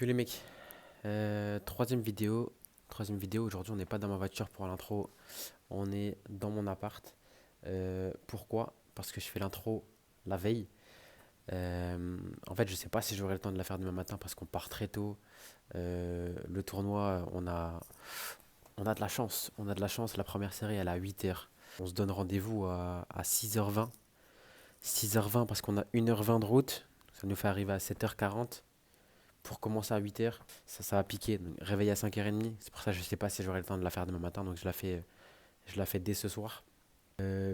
Yo les mecs, troisième vidéo. Troisième vidéo, aujourd'hui on n'est pas dans ma voiture pour l'intro, on est dans mon appart. Pourquoi? Parce que je fais l'intro la veille. En fait je sais pas si j'aurai le temps de la faire demain matin parce qu'on part très tôt. Le tournoi, on a de la chance. On a de la chance, la première série elle est à 8h. On se donne rendez-vous à 6h20. 6h20 parce qu'on a 1h20 de route. Ça nous fait arriver à 7h40. Pour commencer à 8h, ça va piquer. Donc, réveil à 5h30. C'est pour ça que je sais pas si j'aurai le temps de la faire demain matin. Donc je la fais dès ce soir.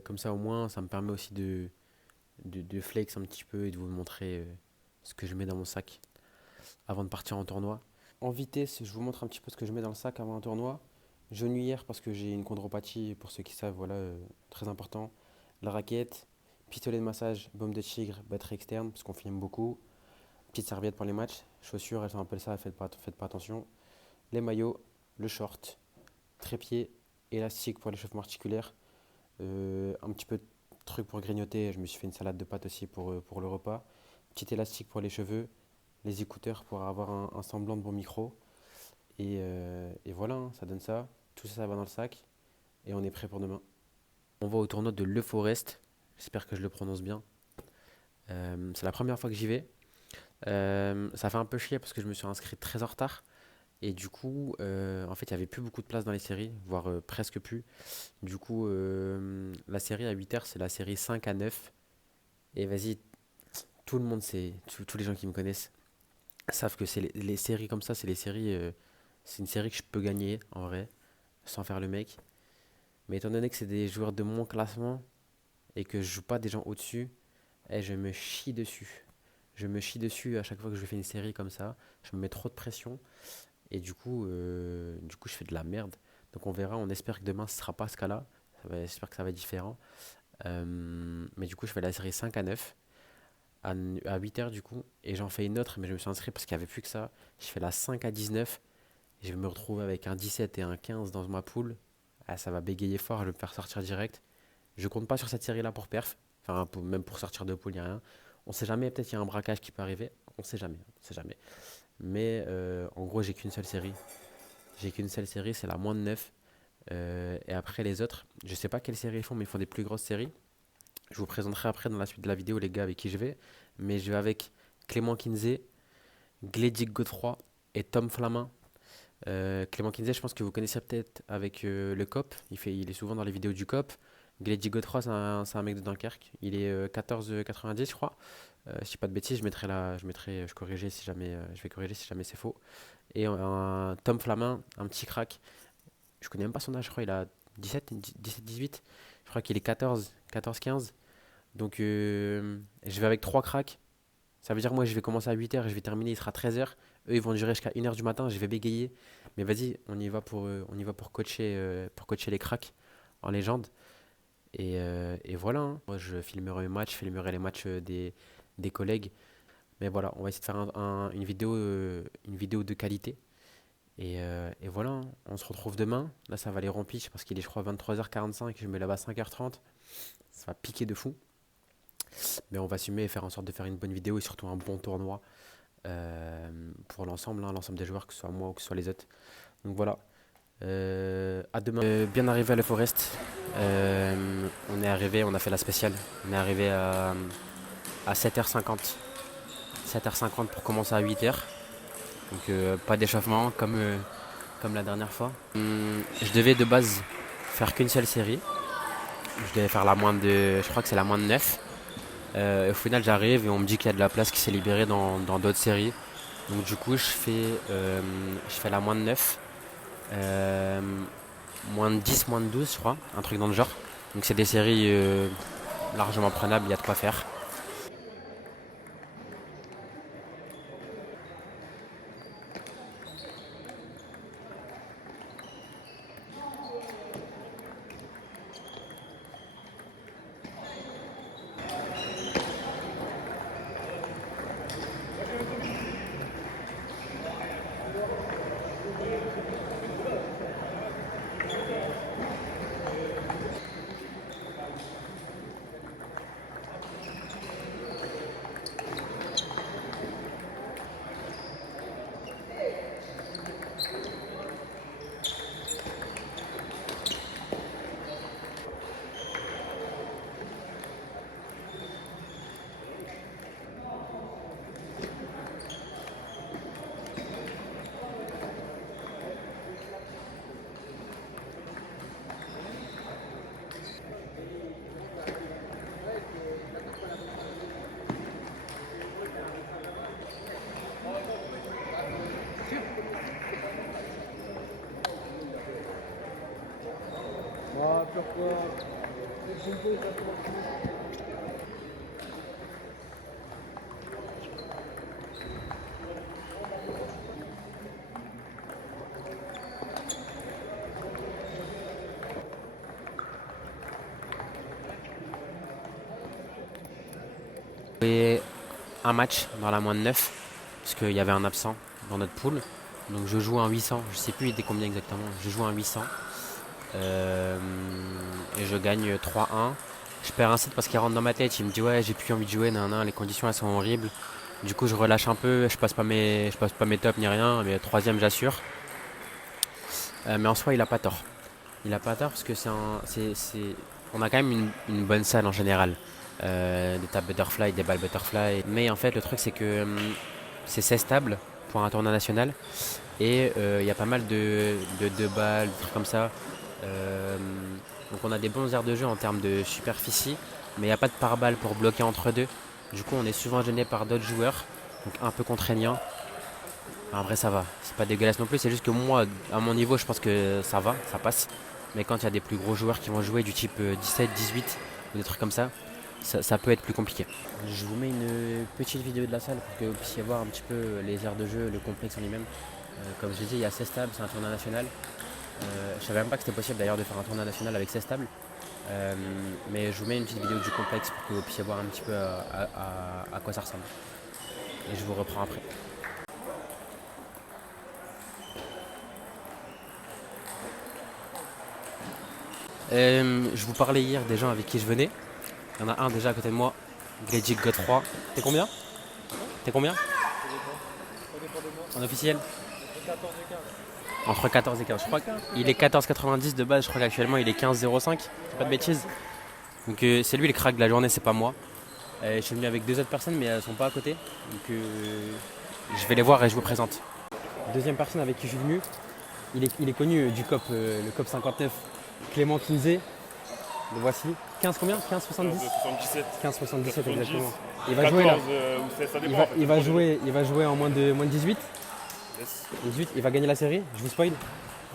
Comme ça au moins, ça me permet aussi de flex un petit peu et de vous montrer ce que je mets dans mon sac avant de partir en tournoi. En vitesse, je vous montre un petit peu ce que je mets dans le sac avant un tournoi. Genouillère parce que j'ai une chondropathie, pour ceux qui savent, voilà, très important. La raquette, pistolet de massage, baume de tigre, batterie externe parce qu'on filme beaucoup. Petite serviette pour les matchs, chaussures, elles sont un peu ça, faites pas attention. Les maillots, le short, trépied, élastique pour l'échauffement articulaire, un petit peu de truc pour grignoter, je me suis fait une salade de pâtes aussi pour le repas. Petit élastique pour les cheveux, les écouteurs pour avoir un semblant de bon micro. Et voilà, hein, ça donne ça. Tout ça, ça va dans le sac et on est prêt pour demain. On va au tournoi de Le Forest, j'espère que je le prononce bien. C'est la première fois que j'y vais. Ça fait un peu chier parce que je me suis inscrit très en retard. Et du coup, en fait, il n'y avait plus beaucoup de place dans les séries, voire presque plus. Du coup, la série à 8h, c'est la série 5 à 9. Et vas-y, tout le monde sait, tous les gens qui me connaissent savent que c'est les séries comme ça, c'est les séries. C'est une série que je peux gagner, en vrai, sans faire le mec. Mais étant donné que c'est des joueurs de mon classement et que je joue pas des gens au-dessus, je me chie dessus. Je me chie dessus à chaque fois que je fais une série comme ça. Je me mets trop de pression. Et du coup, je fais de la merde. Donc on verra, on espère que demain ce sera pas ce cas-là. J'espère que ça va être différent. Mais du coup, je fais la série 5 à 9, à 8h du coup. Et j'en fais une autre, mais je me suis inscrit parce qu'il n'y avait plus que ça. Je fais la 5 à 19. Et je vais me retrouver avec un 17 et un 15 dans ma poule. Ah, ça va bégayer fort, je vais me faire sortir direct. Je compte pas sur cette série-là pour perf. Enfin, même pour sortir de poule, il n'y a rien. On sait jamais, peut-être qu'il y a un braquage qui peut arriver. On sait jamais, on sait jamais. Mais en gros, j'ai qu'une seule série. J'ai qu'une seule série, c'est la moins de 9. Et après les autres, je sais pas quelle série ils font, mais ils font des plus grosses séries. Je vous présenterai après dans la suite de la vidéo les gars avec qui je vais. Mais je vais avec Clément Kinsey, Glédic Godefroy et Tom Flamin. Clément Kinsey, je pense que vous connaissez peut-être avec le COP. Il est souvent dans les vidéos du COP. Glédic Godefroy, c'est un mec de Dunkerque. Il est 14,90 je crois. Si je dis pas de bêtises, je corrigerai si jamais, je vais corriger si jamais c'est faux. Et un Tom Flamin, un petit crack. Je connais même pas son âge, je crois il a 17, 18. Je crois qu'il est 14, 15. Donc je vais avec 3 cracks. Ça veut dire moi je vais commencer à 8h et je vais terminer, il sera 13h. Eux ils vont durer jusqu'à 1h du matin, je vais bégayer. Mais vas-y, on y va pour coacher les cracks en légende. Et voilà, hein. Moi je filmerai mes matchs, je filmerai les matchs des collègues. Mais voilà, on va essayer de faire une vidéo de qualité. Et voilà, hein. On se retrouve demain. Là, ça va aller remplir parce qu'il est, je crois, 23h45. Je me lève à 5h30. Ça va piquer de fou. Mais on va assumer et faire en sorte de faire une bonne vidéo et surtout un bon tournoi pour l'ensemble, hein, l'ensemble des joueurs, que ce soit moi ou que ce soit les autres. Donc voilà. À demain. Bien arrivé à Le Forest. On est arrivé, on a fait la spéciale. On est arrivé à 7h50. 7h50 pour commencer à 8h. Donc pas d'échauffement comme la dernière fois. Je devais de base faire qu'une seule série. Je devais faire la moins de. Je crois que c'est la moins de 9. Au final, j'arrive et on me dit qu'il y a de la place qui s'est libérée dans d'autres séries. Donc, du coup, je fais la moins de 9. euh, moins de 10, moins de 12, je crois. Un truc dans le genre. Donc, c'est des séries largement prenables, il y a de quoi faire. Et un match dans la moins de 9 parce qu'il y avait un absent dans notre pool. Donc je joue un 800, je sais plus il était combien exactement. Je joue un 800 et je gagne 3-1. Je perds un set parce qu'il rentre dans ma tête. Il me dit ouais j'ai plus envie de jouer, nan, nan, les conditions elles sont horribles. Du coup je relâche un peu, je passe pas mes tops ni rien, mais troisième j'assure. Mais en soi il a pas tort. Il a pas tort parce que on a quand même une bonne salle en général. Des tables butterfly, des balles butterfly. Mais en fait le truc c'est que c'est 16 tables pour un tournoi national. Et il y a pas mal de deux balles, des trucs comme ça. Euh, donc on a des bons aires de jeu en termes de superficie, mais il n'y a pas de pare-balles pour bloquer entre deux. Du coup on est souvent gêné par d'autres joueurs, donc un peu contraignant. En vrai ça va, c'est pas dégueulasse non plus, c'est juste que moi, à mon niveau, je pense que ça va, ça passe. Mais quand il y a des plus gros joueurs qui vont jouer du type 17, 18 ou des trucs comme ça peut être plus compliqué. Je vous mets une petite vidéo de la salle pour que vous puissiez voir un petit peu les aires de jeu, le complexe en lui-même. Comme je l'ai dit, il y a 16 tables, c'est un tournoi national. Je savais même pas que c'était possible d'ailleurs de faire un tournoi national avec 16 tables. Mais je vous mets une petite vidéo du complexe pour que vous puissiez voir un petit peu à quoi ça ressemble. Et je vous reprends après. Je vous parlais hier des gens avec qui je venais. Il y en a un déjà à côté de moi, Gledic God 3. T'es combien? T'es combien en officiel? Entre 14 et 15. Je crois qu'il est 14,90 de base, je crois qu'actuellement il est 15,05. C'est pas de bêtises. Donc c'est lui le crack de la journée, c'est pas moi. Je suis venu avec deux autres personnes mais elles sont pas à côté. Donc je vais les voir et je vous présente. Deuxième personne avec qui je suis venu, il est connu du COP, le COP 59, Clément Kinzé. Le voici. 15 combien? 15,70 15,77 exactement. Il va jouer là. Il va jouer en moins de 18. Yes. 18, il va gagner la série, je vous spoil.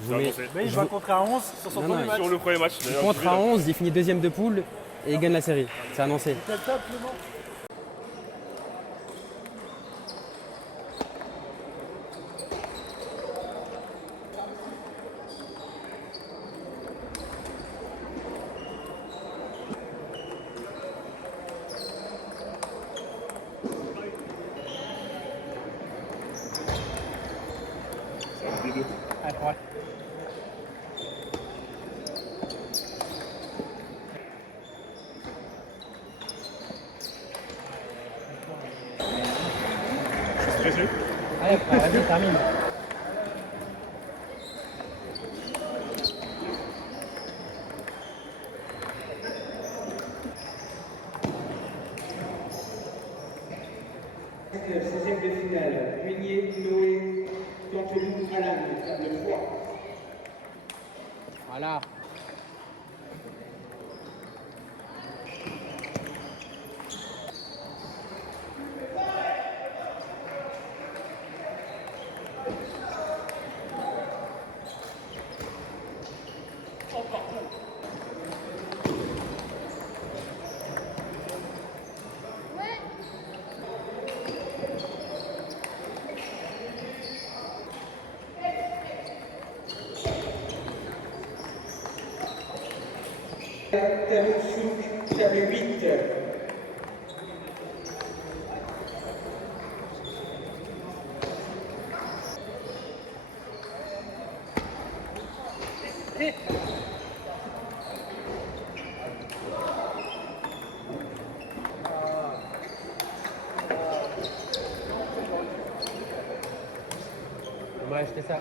Mais il va contre à 11 sur son premier match. Sur le premier match. Il contre à 11, il finit deuxième de poule et il gagne la série. C'est annoncé. Quel top, Clément? Stressé. Allez, vas-y, termine. Sixième de finale, Munier, Noé, Cantelou, Alan, table 3. Voilà. Table Souk, table 8. On va acheter ça.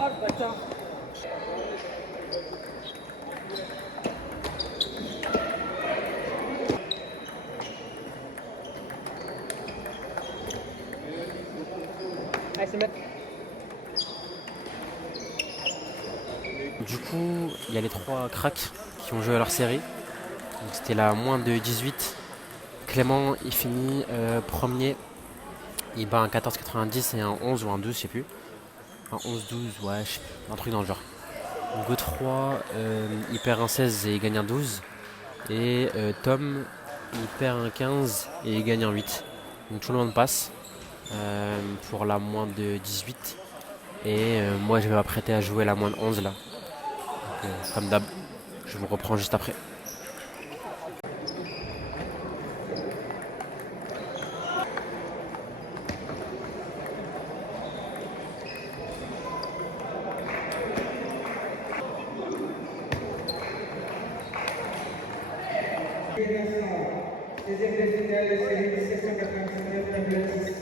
Ah, d'accord. centimètres. Du coup, il y a les 3 cracks qui ont joué à leur série. Donc, c'était la moins de 18. Clément, il finit premier. Il bat un 14,90 et un 11 ou un 12, je sais plus. Un 11-12, ouais, un truc dans le genre. Godefroy, il perd un 16 et il gagne un 12. Et Tom, il perd un 15 et il gagne un 8. Donc tout le monde passe pour la moins de 18. Et moi, je vais m'apprêter à jouer la moins de 11 là. Donc, comme d'hab, je vous reprends juste après. Deuxième de finale de série 1799 tableau 6.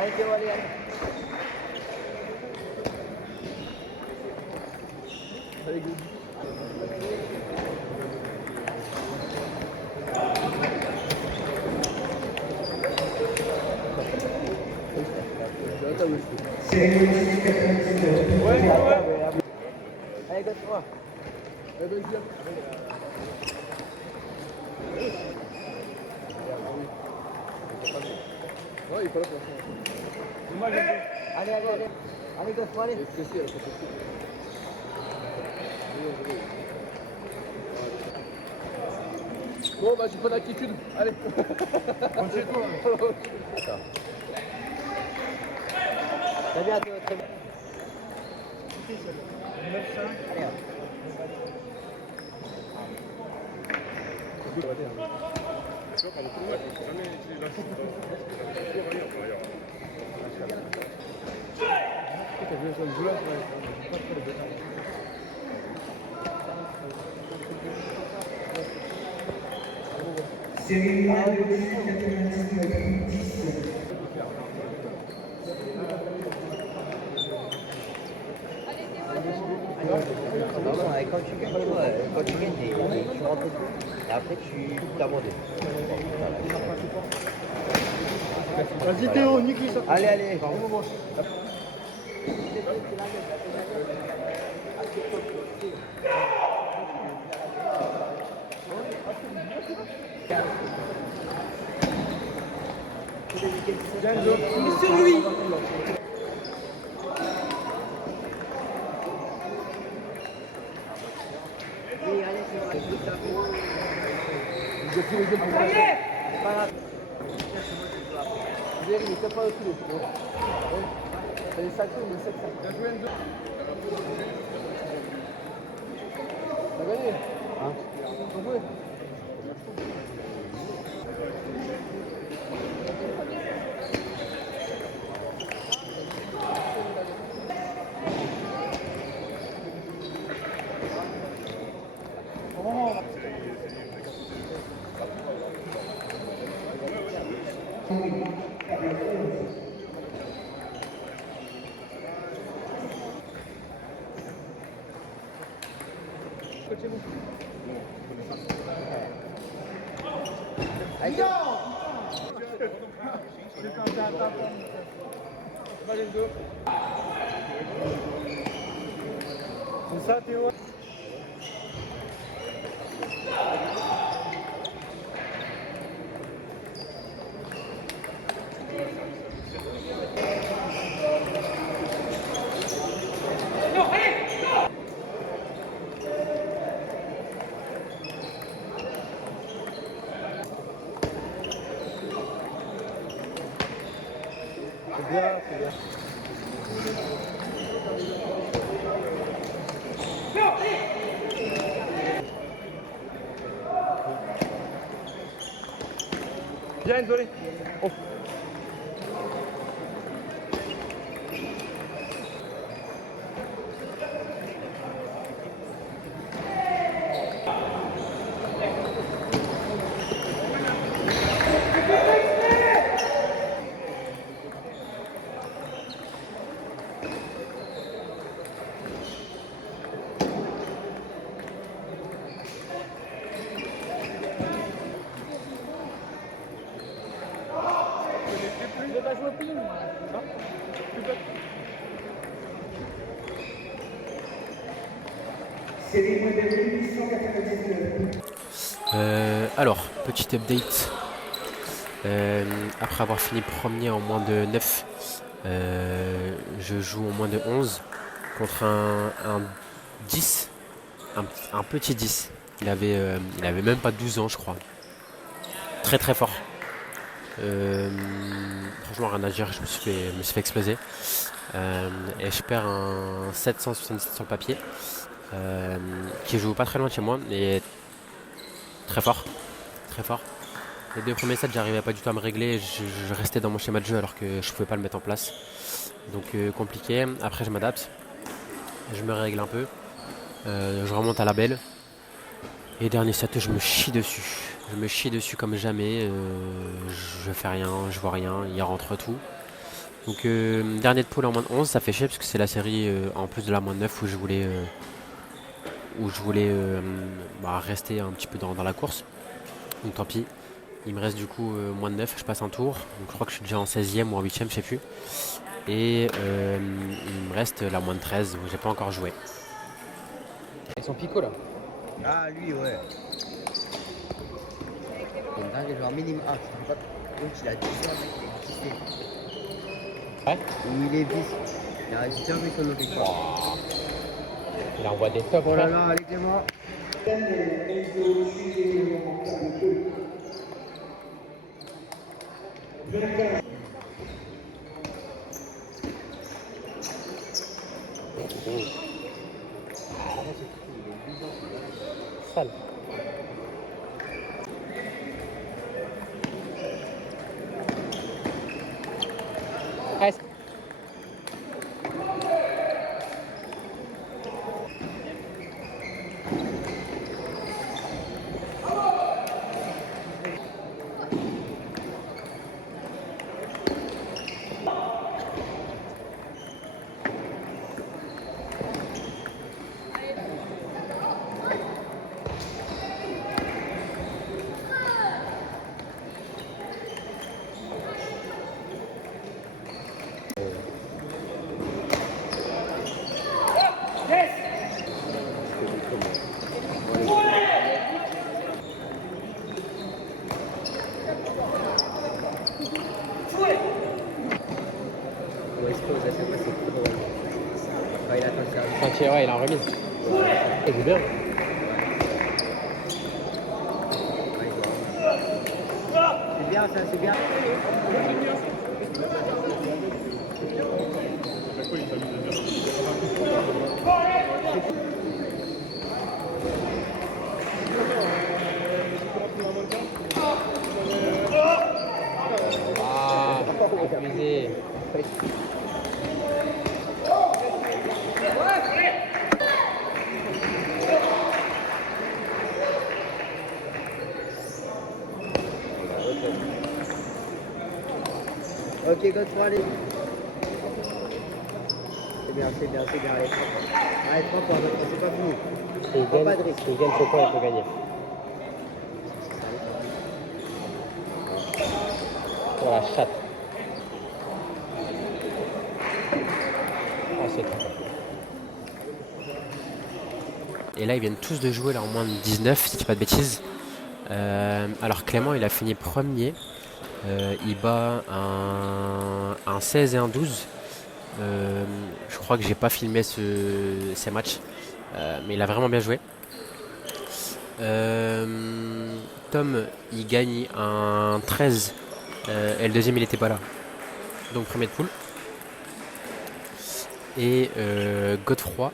Allez Théo, allez, allez. Allez, go. Série 1799. Ouais, allez, Godefroy. Ouais, il est pas là pour l'instant. Allez, allez, allez. Allez, Godefroy, allez. Il est stressé, elle a pas compris. Bon, bah, j'ai pas d'inquiétude. Allez. Rentre chez toi. Très bien, Théo, très bien. Allez, hop. Tu vois, pendant tout le match, on n'a jamais utilisé la chute. T'as vu ça, le joueur, ouais. Pas trop les détails. Série 1799 10. Non, non, quand tu gagnes, toi, quand tu gagnes, tu rentres au coup, et après tu t'abandonnes. Vas-y, Théo, nique ça. Allez, allez. Sur lui. Oui, allez, c'est vrai. Il a pris les deux pour passer. C'est pas grave. Hier, il était pas au filet. Elle est sacrée, mais c'est ça. Bien joué, Enzo. T'as gagné. Hein? Bien joué. Allez, C'est ça, Théo. C'est bien, c'est bien. Bien, désolé. Oh. joué au ping, moi. Série modèle 899. Alors, petit update. Après avoir fini premier en moins de 9, je joue en moins de 11 contre un 10, un petit 10. Il avait même pas 12 ans, je crois. Très très fort. Franchement, rien à dire, je me suis fait exploser. Et je perds un 777 sur le papier. Qui joue pas très loin de chez moi, et très fort. Très fort. Les 2 premiers sets, j'arrivais pas du tout à me régler. Je restais dans mon schéma de jeu alors que je pouvais pas le mettre en place. Donc compliqué. Après, je m'adapte. Je me règle un peu. Je remonte à la belle. Et dernier set, je me chie dessus. Je me chie dessus comme jamais. Je fais rien, je vois rien. Il rentre tout. Donc dernier de poule en moins de 11, ça fait chier parce que c'est la série en plus de la moins de 9 où je voulais rester un petit peu dans la course. Donc tant pis. Il me reste du coup moins de 9, je passe un tour. Donc je crois que je suis déjà en 16e ou en 8e, je sais plus. Et il me reste la moins de 13 où j'ai pas encore joué. Ils sont picots là. Ah, lui, ouais. Il est dingue, genre minimum. Ah, tu te rends pas compte, il a 10 ans, mec, il est vissé. Ouais. Il est vissé. Il a 10 ans, mais son objectif. Il envoie des tops. Oh là là, allez Clément. Sale. Presque. Ouais, il a remise. Il joue bien. C'est bien ça, c'est bien. Ah, abusé. Ok, Godefroy, allez. C'est bien, allez. Allez, 3 points, c'est pas fini. Il Prends pas de risque. gagne ce point, il peut gagner. Pour la chatte. Ah, c'est trop. Et là, ils viennent tous de jouer là en moins de 19, si je dis pas de bêtises. Alors Clément, il a fini premier. Il bat un 16 et un 12. Je crois que j'ai pas filmé ces matchs, mais il a vraiment bien joué. Tom, il gagne un 13 et le deuxième il était pas là, donc premier de poule. Et Godefroy,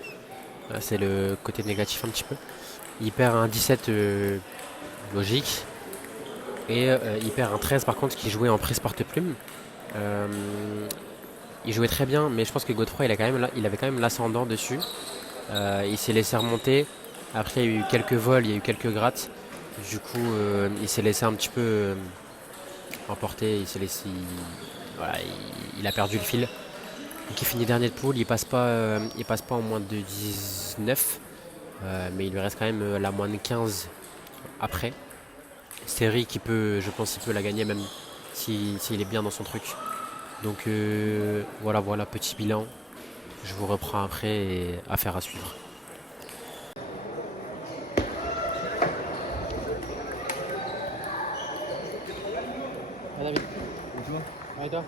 c'est le côté négatif un petit peu, il perd un 17 logique, et il perd un 13 par contre qui jouait en prise porte-plume. Il jouait très bien, mais je pense que Godefroy il avait quand même l'ascendant dessus. Il s'est laissé remonter. Après il y a eu quelques vols, il y a eu quelques grattes. Du coup il s'est laissé un petit peu emporter. Voilà, il a perdu le fil. Donc il finit dernier de poule. Il passe pas en moins de 19, mais il lui reste quand même la moins de 15 après. Série qui peut, je pense, il peut la gagner même s'il est bien dans son truc. Donc voilà, voilà, petit bilan. Je vous reprends après et affaire à suivre. Ah, David. Bonjour. Ah, et toi?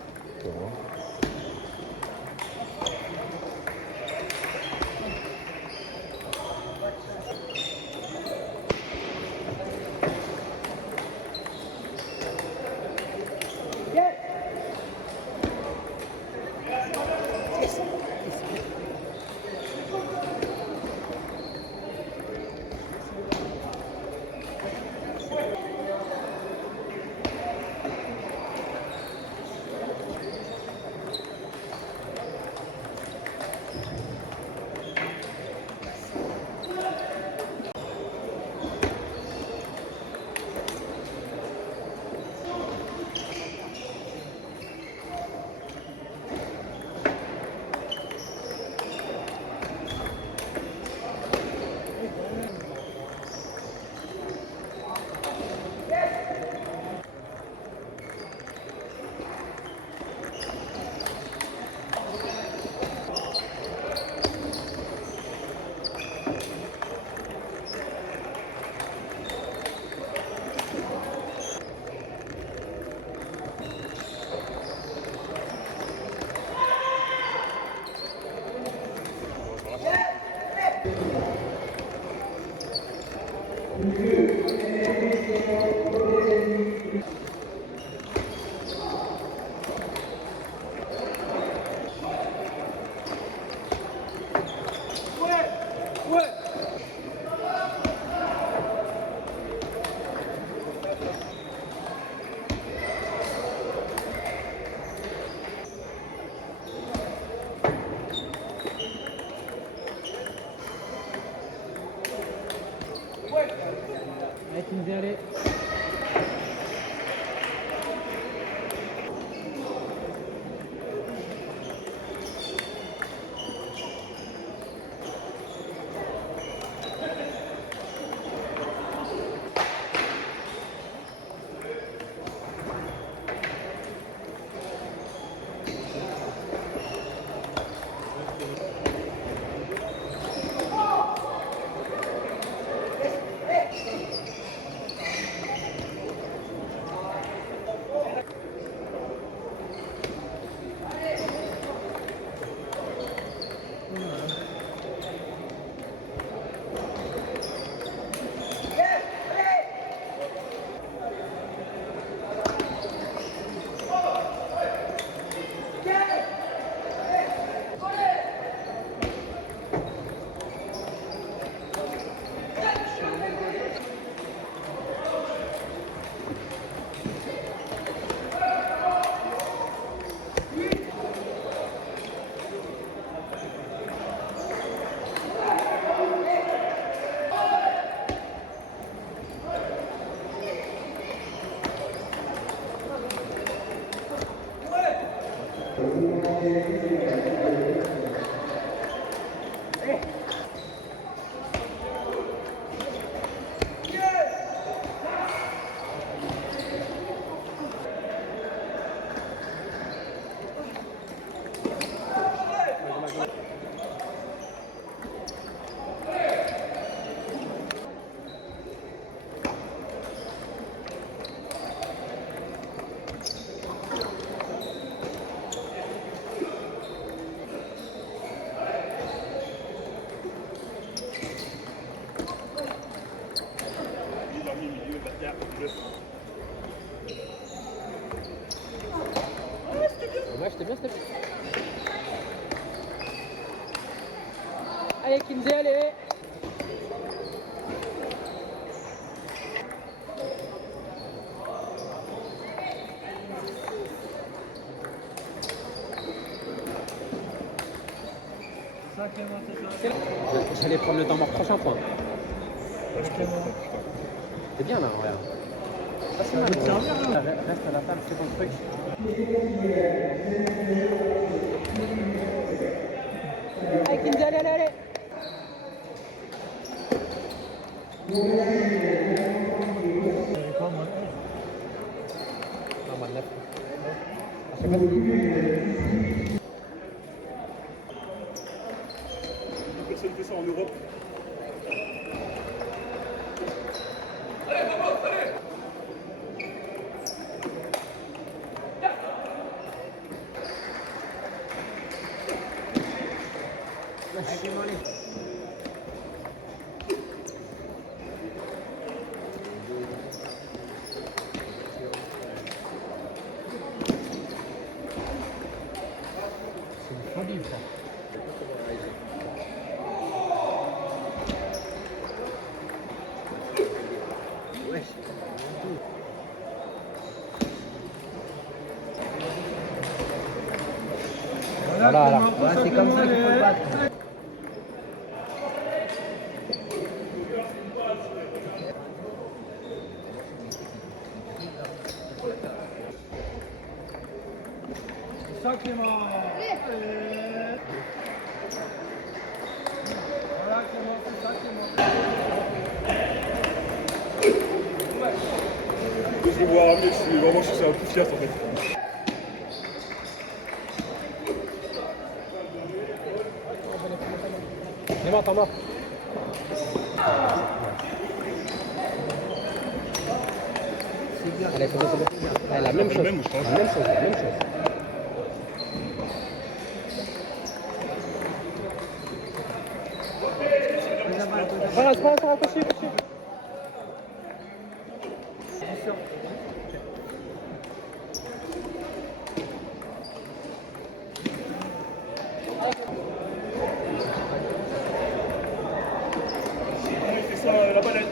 Allez, Kinzé, allez. Ouais, j'étais bien, c'était bien. Allez, Kinzé, allez. J'allais prendre le temps mort prochain point. C'est bien là, regarde. Pas si mal. Reste à la table, fais ton truc. Allez, Kinzé, allez, allez, allez. Non, man, 9. Personne fait ça en Europe. Voilà. Ouais, c'est comme ça qu'il faut le battre. Ça, Clément. Voilà, Clément, c'est ça, Clément. Je vais voir après, je suis vraiment je suis un enthousiaste en fait. Clément, t'en vas. Allez, c'est bon. Ouais, la même chose. Même ou je change? La même chose. Voilà, c'est pas ça, continue. On fait ça la balade.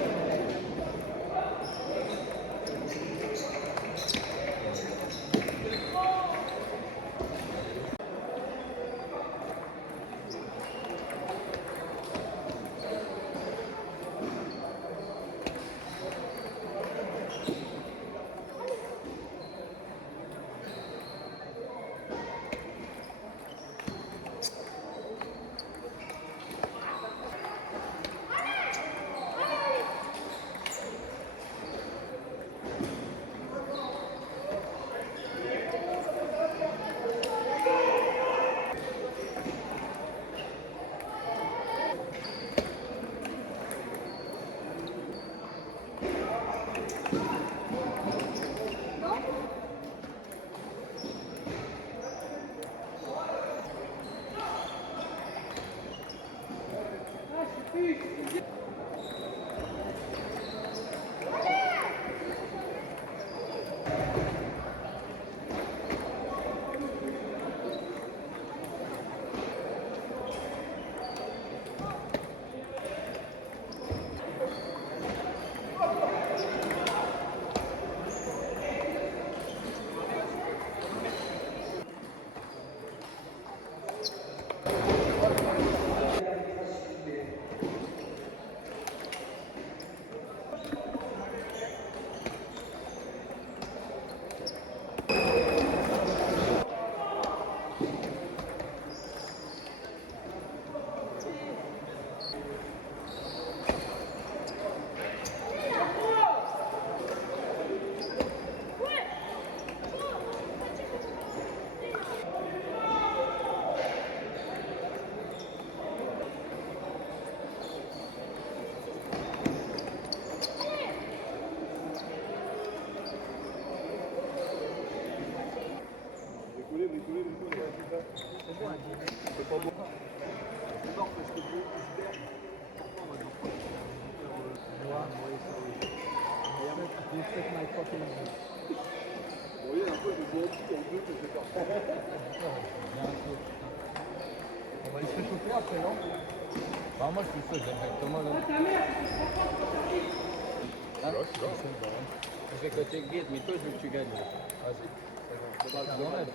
On va aller se réchauffer après, non? Bah, moi, je suis chaud, exactement. Là. Je vais côté guide, mais toi, je veux que tu gagnes. Vas-y. C'est pas le problème.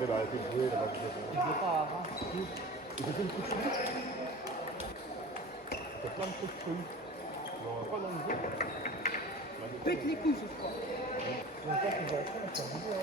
Il va arrêter de jouer, il va pas jouer. Il veut pas arracher. Il veut une couche. Il y a plein de trucs chelous. On va pas dans le jeu. Pète les couilles ce soir. On va pas qu'on va en faire, c'est un vidéo.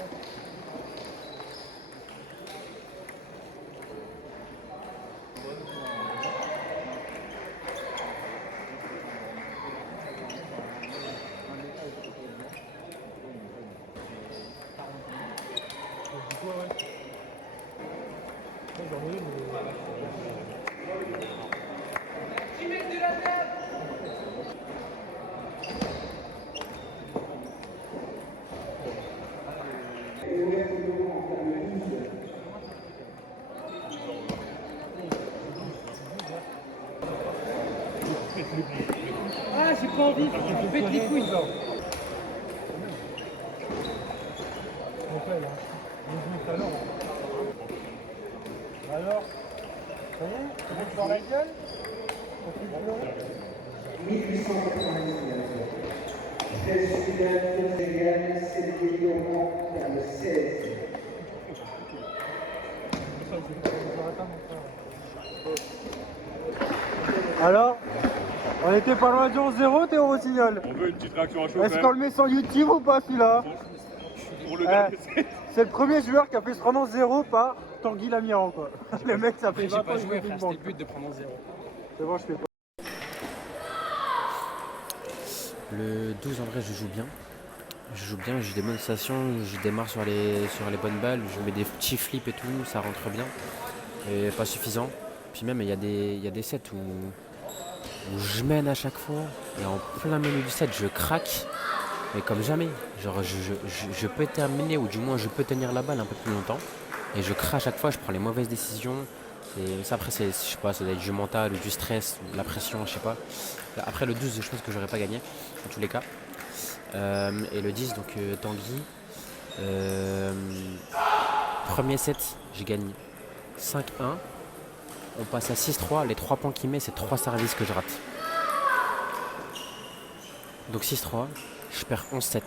ouverture de rang en table 12. Ah, j'ai pas envie, je pète les couilles. Alors, ça y est, tu veux te faire la gueule? 1899. 13 students égales, 7 millions, table 16. Alors, on était pas loin du 11-0, Théo Rossignol. On veut une petite réaction à chaud. Est-ce qu'on le met sur YouTube ou pas celui-là? Pour le gars, C'est le premier joueur qui a fait se prendre en 0 par Tanguy Lamiran quoi. Le mec ça fait 20 ans J'ai pas qu'il joué, fait frère, une c'était banque. le but de prendre en 0. C'est bon, je fais pas. Le 12 en vrai je joue bien. J'ai des bonnes stations, je démarre sur les bonnes balles, je mets des petits flips et tout, ça rentre bien. Et pas suffisant. Puis même il y a des sets où je mène à chaque fois et en plein milieu du set je craque. Mais comme jamais. Genre je peux terminer ou du moins je peux tenir la balle un peu plus longtemps. Et je crache à chaque fois, je prends les mauvaises décisions. Et ça après je sais pas, ça doit être du mental ou du stress, ou de la pression, je sais pas. Après le 12 je pense que j'aurais pas gagné, en tous les cas. Et le 10 donc Tanguy. Premier set, j'ai gagné 5-1. On passe à 6-3. Les 3 points qu'il met, c'est 3 services que je rate. Donc 6-3, je perds 11-7.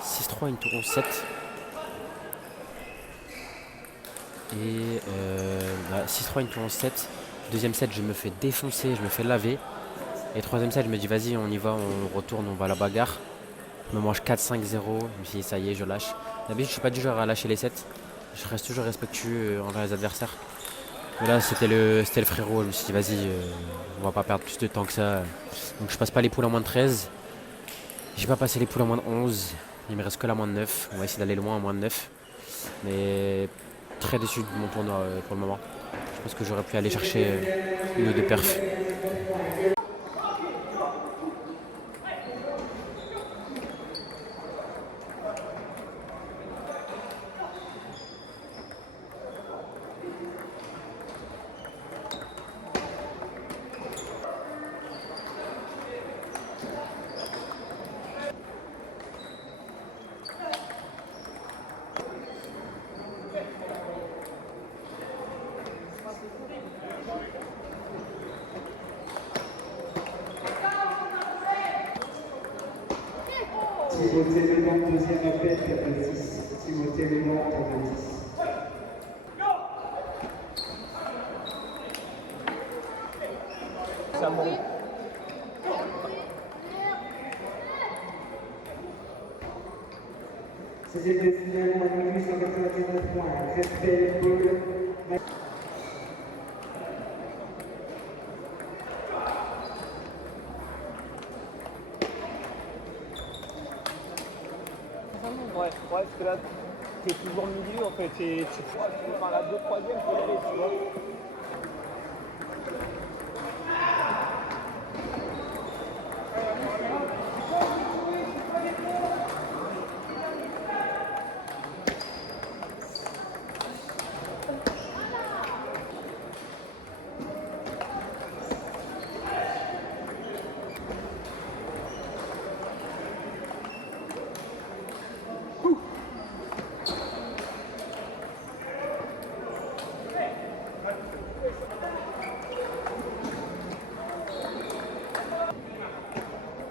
6-3 into 11-7. Et 6-3 into 11-7. Deuxième set, je me fais défoncer, je me fais laver. Et troisième set, je me dis vas-y, on y va, on retourne, on va à la bagarre. Je me mange 4-5-0. Je me suis dit ça y est, je lâche. D'habitude, je suis pas du genre à lâcher les sets. Je reste toujours respectueux envers les adversaires. Mais là, c'était le frérot. Je me suis dit vas-y, on va pas perdre plus de temps que ça. Donc je passe pas les poules en moins de 13. J'ai pas passé les poules en moins de 11. Il me reste que la moins de 9. On va essayer d'aller loin en moins de 9. Mais très déçu de mon tournoi pour le moment. Je pense que j'aurais pu aller chercher une ou deux perfs. Timothée Leblanc, deuxième appel, table 10. Timothée Leblanc, table 10. Ça monte. Sixième de finale, 1899 points. Crespel, Paul. Ouais, parce que là, t'es toujours milieu en fait, et tu crois, enfin la 2-3e, faut y aller, tu vois.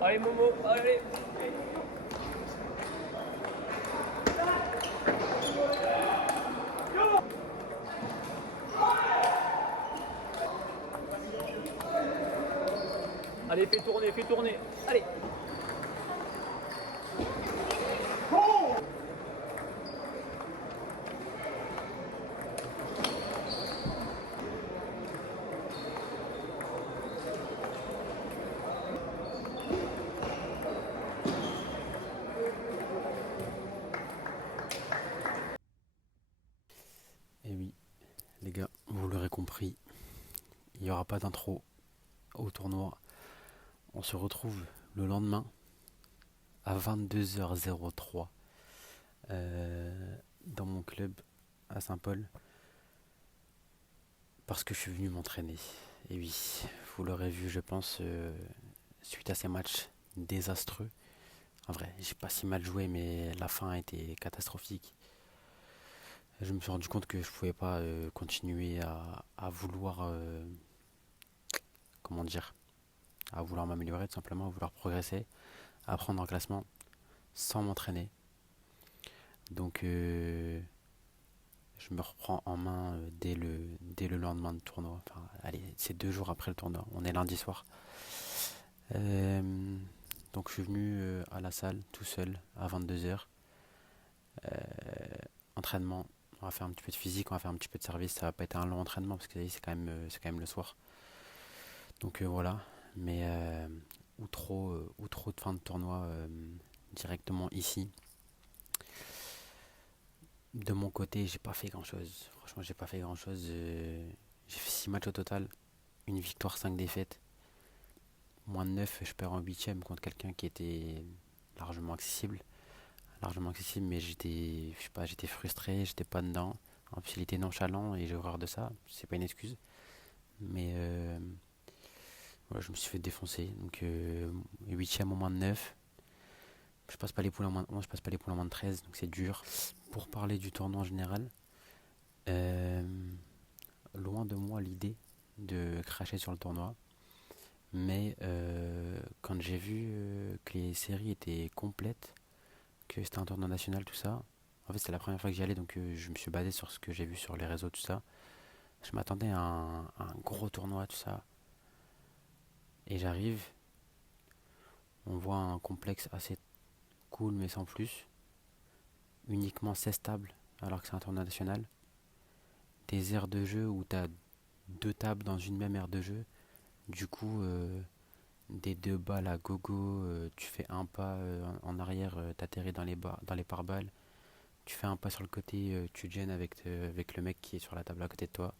Allez Momo, allez. Allez, fais tourner, allez. Et oui, les gars, vous l'aurez compris, il n'y aura pas d'intro au tournoi. On se retrouve le lendemain à 22h03 dans mon club à Saint-Paul parce que je suis venu m'entraîner. Et oui, vous l'aurez vu, je pense, suite à ces matchs désastreux. En vrai, j'ai pas si mal joué, mais la fin a été catastrophique. Je me suis rendu compte que je pouvais pas continuer à vouloir, comment dire, à vouloir m'améliorer tout simplement, à vouloir progresser, à prendre en classement sans m'entraîner. Donc je me reprends en main dès le lendemain de tournoi. Enfin, allez, c'est 2 jours après le tournoi. On est lundi soir. Euh, donc je suis venu à la salle tout seul à 22h. Entraînement. On va faire un petit peu de physique, on va faire un petit peu de service. Ça va pas être un long entraînement parce que c'est quand même le soir. Donc voilà. Mais ou trop de fin de tournoi directement ici. De mon côté, j'ai pas fait grand chose. Franchement, j'ai pas fait grand chose. J'ai fait 6 matchs au total. Une victoire, 5 défaites. Moins de 9, je perds en huitième contre quelqu'un qui était largement accessible. Largement accessible, mais je sais pas, j'étais frustré, j'étais pas dedans. En plus, il était nonchalant et j'ai horreur de ça. C'est pas une excuse. Mais voilà, je me suis fait défoncer. Donc, huitième en moins de 9. Je passe pas les poules en moins de 11, je passe pas les poules en moins de 13, donc c'est dur. Pour parler du tournoi en général, euh, loin de moi l'idée de cracher sur le tournoi. Mais quand j'ai vu que les séries étaient complètes, que c'était un tournoi national, tout ça, en fait c'était la première fois que j'y allais, donc je me suis basé sur ce que j'ai vu sur les réseaux, tout ça. Je m'attendais à un gros tournoi, tout ça. Et j'arrive, on voit un complexe assez cool, mais sans plus. Uniquement 16 tables, alors que c'est un tournoi national. Des aires de jeu où tu as 2 tables dans une même aire de jeu. Du coup, des 2 balles à gogo, tu fais un pas en arrière, t'atterris dans les pare-balles. Tu fais un pas sur le côté, tu te gênes avec le mec qui est sur la table à côté de toi.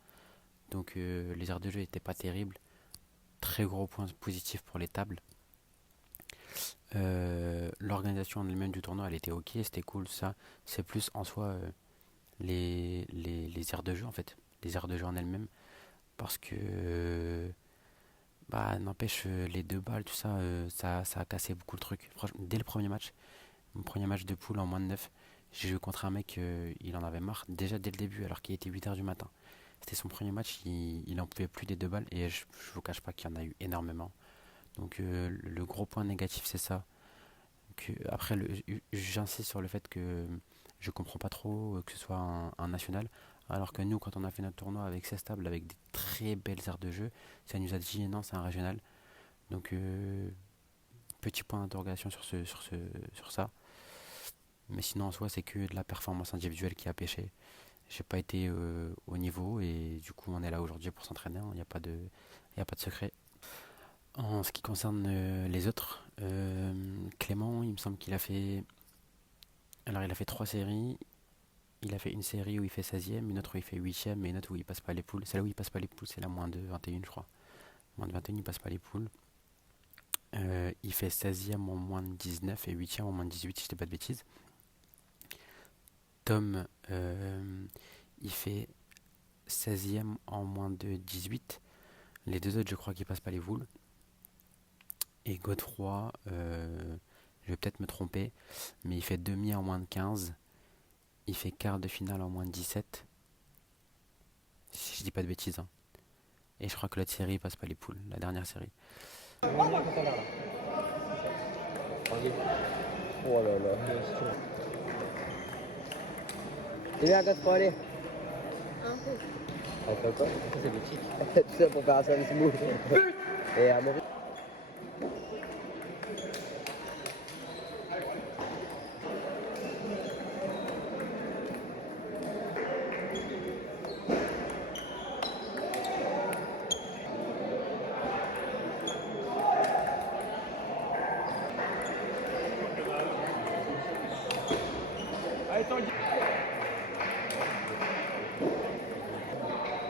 Donc les aires de jeu n'étaient pas terribles. Très gros point positif pour les tables. L'organisation en elle-même du tournoi, elle était ok, c'était cool, ça. C'est plus en soi les aires de jeu en fait. Les aires de jeu en elles-mêmes. Parce que bah n'empêche les 2 balles, tout ça, ça a cassé beaucoup le truc. Franchement, dès le premier match, mon premier match de poule en moins de 9, j'ai joué contre un mec, il en avait marre déjà dès le début alors qu'il était 8h du matin. C'était son premier match, il en pouvait plus des 2 balles et je vous cache pas qu'il y en a eu énormément. Donc le gros point négatif c'est ça. Après j'insiste sur le fait que je comprends pas trop que ce soit un national. Alors que nous quand on a fait notre tournoi avec 16 tables avec des très belles aires de jeu, ça nous a dit non c'est un régional. Donc petit point d'interrogation sur ça. Mais sinon en soi c'est que de la performance individuelle qui a pêché. J'ai pas été au niveau et du coup on est là aujourd'hui pour s'entraîner, il n'y a pas de secret. En ce qui concerne les autres, Clément, il me semble qu'il a fait. Alors il a fait 3 séries. Il a fait une série où il fait 16e, une autre où il fait 8e et une autre où il passe pas les poules. Celle où il passe pas les poules, c'est la moins de 21 je crois. Moins de 21 il passe pas les poules. Il fait 16e en moins de 19 et 8e en moins de 18 si je dis pas de bêtises. Tom, il fait 16e en moins de 18. Les 2 autres, je crois qu'ils passent pas les poules. Et Godefroy, je vais peut-être me tromper, mais il fait demi en moins de 15. Il fait quart de finale en moins de 17. Si je dis pas de bêtises. Hein. Et je crois que l'autre série passe pas les poules, la dernière série. Oh là là. Et bien, quand faut aller. Un peu. Quoi c'est boutique. Tout ça pour faire un service mou. Et à Maurice.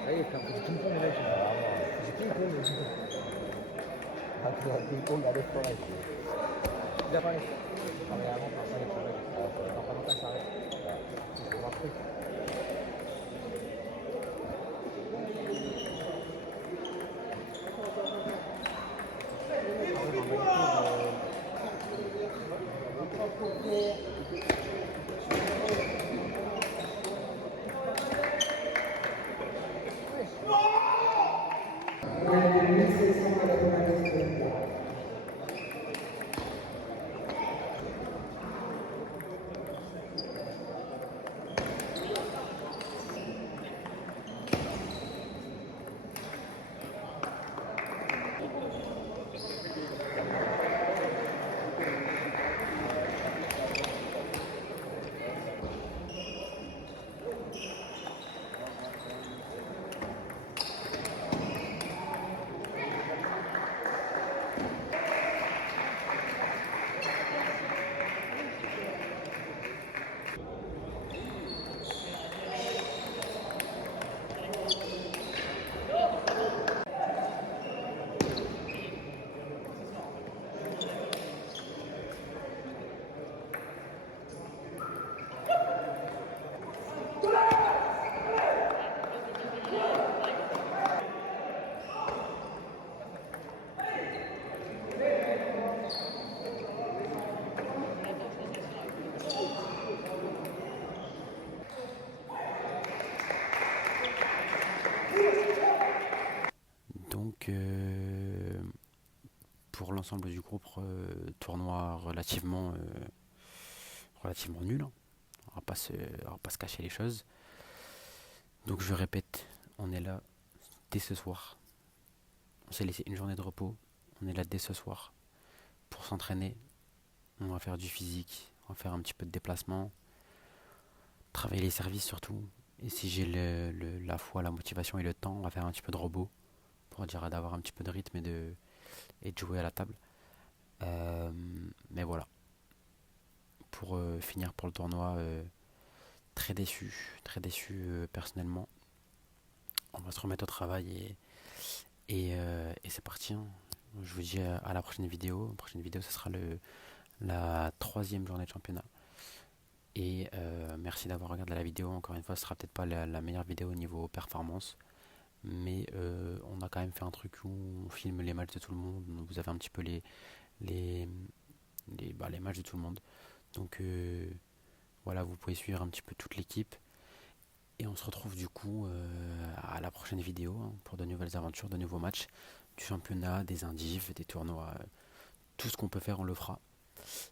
Allez, faire du ping-pong, mec. Du ping-pong, mec. Ah, tu vois, le ping-pong à l'effort, mec. Il a parlé. Ah, mais avant, personne n'est pas là. Dans pas longtemps, ça arrête. truc. Donc, pour l'ensemble du groupe, tournoi relativement nul, hein. On va pas se cacher les choses. Donc je répète, on est là dès ce soir. On s'est laissé une journée de repos. On est là dès ce soir pour s'entraîner. On va faire du physique, on va faire un petit peu de déplacement, travailler les services surtout. Et si j'ai la foi, la motivation et le temps, on va faire un petit peu de robot pour dire d'avoir un petit peu de rythme et de jouer à la table. Mais voilà. Pour finir pour le tournoi, très déçu personnellement. On va se remettre au travail et c'est parti, hein. Je vous dis à la prochaine vidéo. La prochaine vidéo, ce sera la troisième journée de championnat. Et merci d'avoir regardé la vidéo. Encore une fois, ce sera peut-être pas la meilleure vidéo au niveau performance. Mais on a quand même fait un truc où on filme les matchs de tout le monde. Donc vous avez un petit peu les matchs de tout le monde. Donc voilà, vous pouvez suivre un petit peu toute l'équipe. Et on se retrouve du coup à la prochaine vidéo, hein, pour de nouvelles aventures, de nouveaux matchs, du championnat, des indifs, des tournois, tout ce qu'on peut faire, on le fera.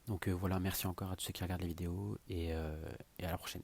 Donc voilà, merci encore à tous ceux qui regardent les vidéos et à la prochaine.